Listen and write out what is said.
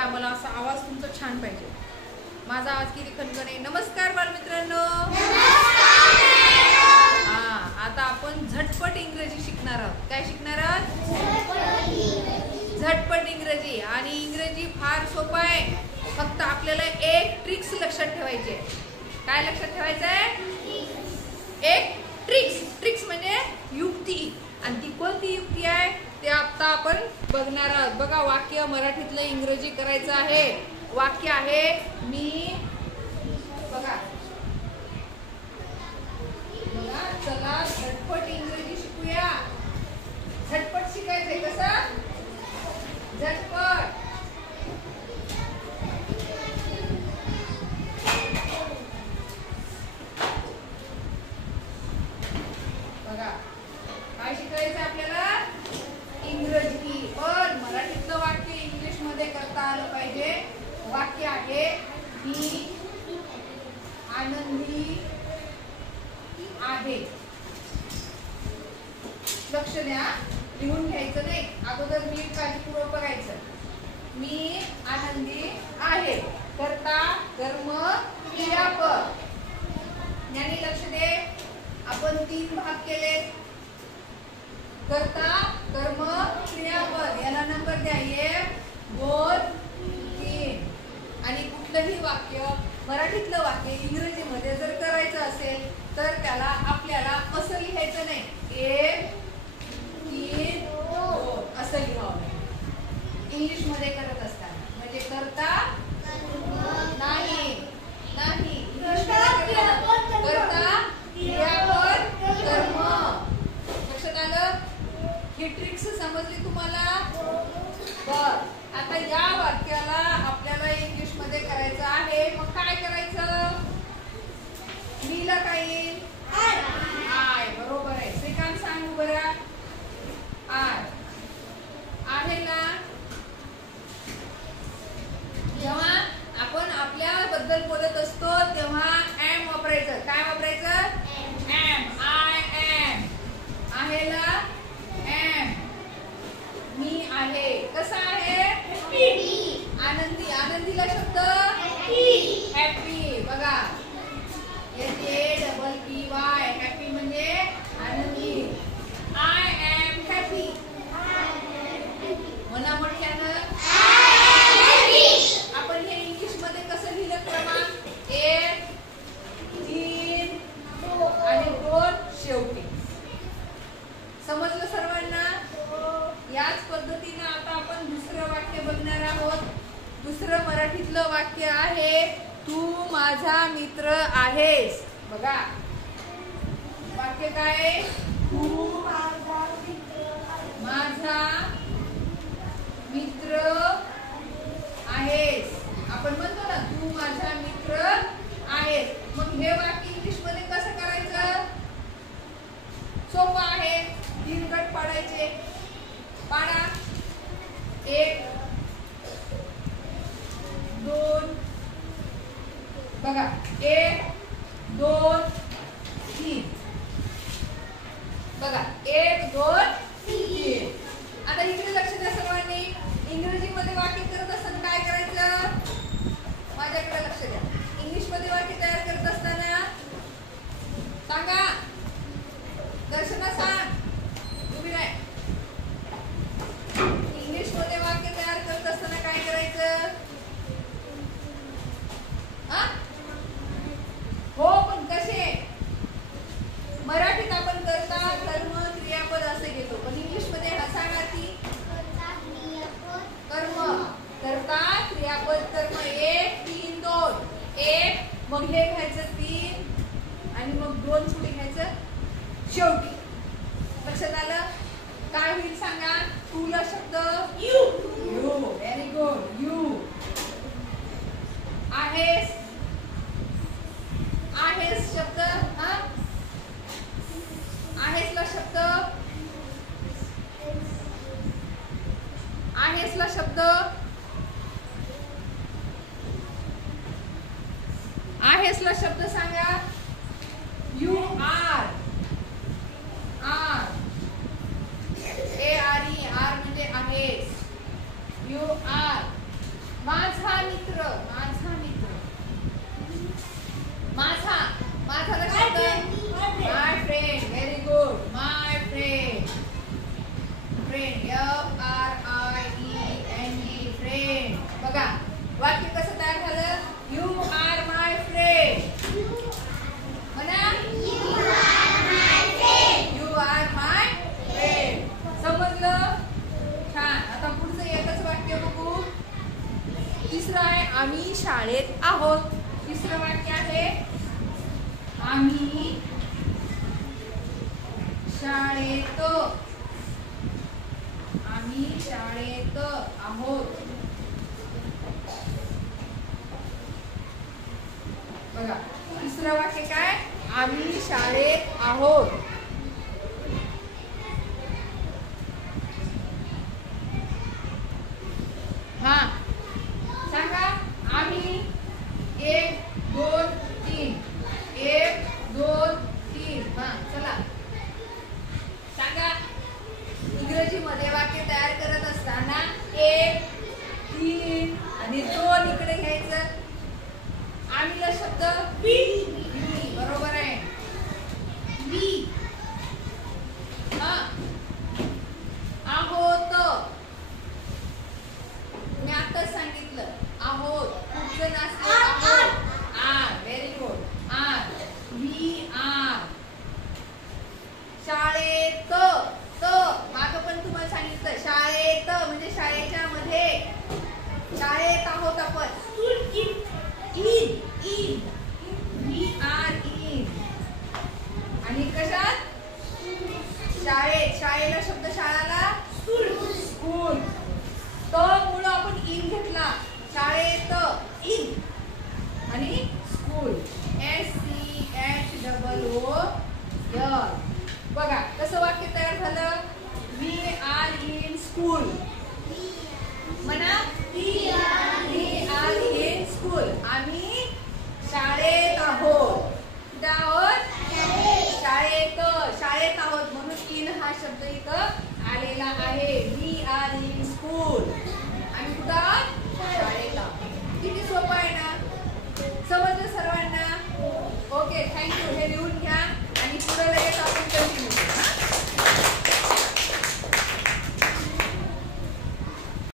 बघा मला असा आवाज तुमचा छान पाहिजे. माझा आवाज किती खणखण आहे. नमस्कार बालमित्रांनो. हा, आता आपण झटपट इंग्रजी शिकणार आहोत. काय शिकणार आहोत? झटपट इंग्रजी. आणि इंग्रजी फार सोपं आहे. फक्त आपल्याला एक ट्रिक्स लक्षात ठेवायची आहे. काय लक्षात ठेवायचं आहे? एक ट्रिक्स म्हणजे युक्ती. आणि ती कोणती युक्ती आहे ते आता आपण बघणार आहोत. बघा, वाक्य मराठीतलं इंग्रजी करायचं आहे. वाक्य आहे मी. बघा चला झटपट इंग्रजी शिकूया. झटपट शिकायचंय. कसं? झटपट. बघा काय शिकायचं आपल्याला? इंग्रजी. पण मराठीतलं वाक्य इंग्लिश मध्ये करता आलं पाहिजे. वाक्य आहे मी आनंदी आहे. लक्ष द्या, लिहून घ्यायचं नाही. अगोदर मी काळजीपूर्वक बघायचं. मी आनंदी आहे. कर्ता कर्म क्रियापद. याने लक्ष दे. आपण 3 भाग केले. कर्ता कर्म क्रियापद. याला नंबर द्या 1 2 3. आणि कुठलंही वाक्य मराठीतलं वाक्य इंग्रजीमध्ये जर करायचं असेल तर त्याला आपल्याला असं लिहायचं नाही. 1 3 2 असं लिहावं इंग्लिश मध्ये करत असताना. म्हणजे करता नाही नाही कर्ता क्रियापद कर्म. लक्षात आलं? ही ट्रिक्स समजली तुम्हाला? बर. आता या वाक्याला आपल्याला इंग्लिश मध्ये करायचं आहे. मग काय करायचं? मीला काय येईल? आय. बरोबर आहे. श्रीकांत सांगू बरं. आय आहे ना. जेव्हा आपण आपल्या बद्दल बोलत असतो तेव्हा एम वापरायचं. काय वापरायचं? एम. I am. आहे ना एम. मी आहे. कसा आहे? आनंदी. आनंदीला शब्द हॅपी. बघा HAPPY. हॅपी म्हणजे आनंदी. I am happy. मला मोठ्यानं आपण हे इंग्लिश मध्ये कसं लिहिलं? क्रमांक 1 3 आणि 2 शेवटी. समजलं सर्वांना? याच पद्धतीने आता आपण दुसरं वाक्य बघणार आहोत. दुसरं मराठीतलं वाक्य आहे तू माझा मित्र आहेस. बघा वाक्य काय? तू माझा मित्र आहेस. आपण म्हणतो ना तू माझा मित्र आहेस. मग हे वाक्य इंग्लिश मध्ये कसं करायचं? सोपं आहे. 3 गट पाडायचे. पाडा. 1 2. बघा 1 2 3. बघा 1 2 3. आता इकडे लक्ष द्या सर्वांनी. इंग्रजीमध्ये वाक्य करत असताना काय करायचं? माझ्याकडे लक्ष द्या. इंग्लिश मध्ये वाक्य तयार करत असताना सांगा. दर्शना सांग. तुम्ही नाही. इंग्लिश मध्ये वाक्य तयार करत असताना काय करायचं? हो पण कसे? मराठीत आपण करता कर्म क्रियापद असे घेतो. पण इंग्लिश मध्ये सांगा की कर्म कर्ता क्रियापद कर्म 1 3 2. 1 मग हे घ्यायचं 3 आणि मग 2 सुटी घ्यायचं शेवटी. लक्षात आलं? काय होईल सांगा? तुला शब्द you. You. Very good. You. आहेस. आहेस शब्द. आहेसला शब्द. आहेसला शब्द. आहेसला शब्द सांगा. You are. Are. ARE. Are म्हणजे आहेस. You are. तिसरं आहे आम्ही शाळेत आहोत. तिसरं वाक्य आहे आम्ही शाळेत. आम्ही शाळेत आहोत. बघा तिसरं वाक्य काय? आम्ही शाळेत आहोत. हा सांगा. आम्ही 1 2 3. 1 2 3. हा चला सांगा. इंग्रजीमध्ये वाक्य तयार करत असताना 1 3 आणि 2 इकडे घ्यायचं. आम्हीला शब्द बी. बरोबर आहे. बी. हा आहोत. मी आताच सांगितलं आहोत. खूप जण असले आहोत. Are. Very good. Are. We are. शाळेत. माग पण तुम्हाला सांगितलं शाळेत म्हणजे शाळेच्या मध्ये. शाळेत आहोत आपण. इन. We are in. आणि कशात? शाळेत. शाळेला शब्द शाळाला स्कूल. तो मुळे आपण इन घेतला. शाळेत इन आणि स्कूल. SCHOOL. बघा कसं वाक्य तयार झालं. We are in school. म्हणा वी आर इन स्कूल. आम्ही शाळेत आहोत. कुठे आहोत? शाळेत. शाळेत आहोत म्हणून इन हा शब्द इथं आलेला आहे. We are in school. आम्ही कुठं आहोत? शाळेत.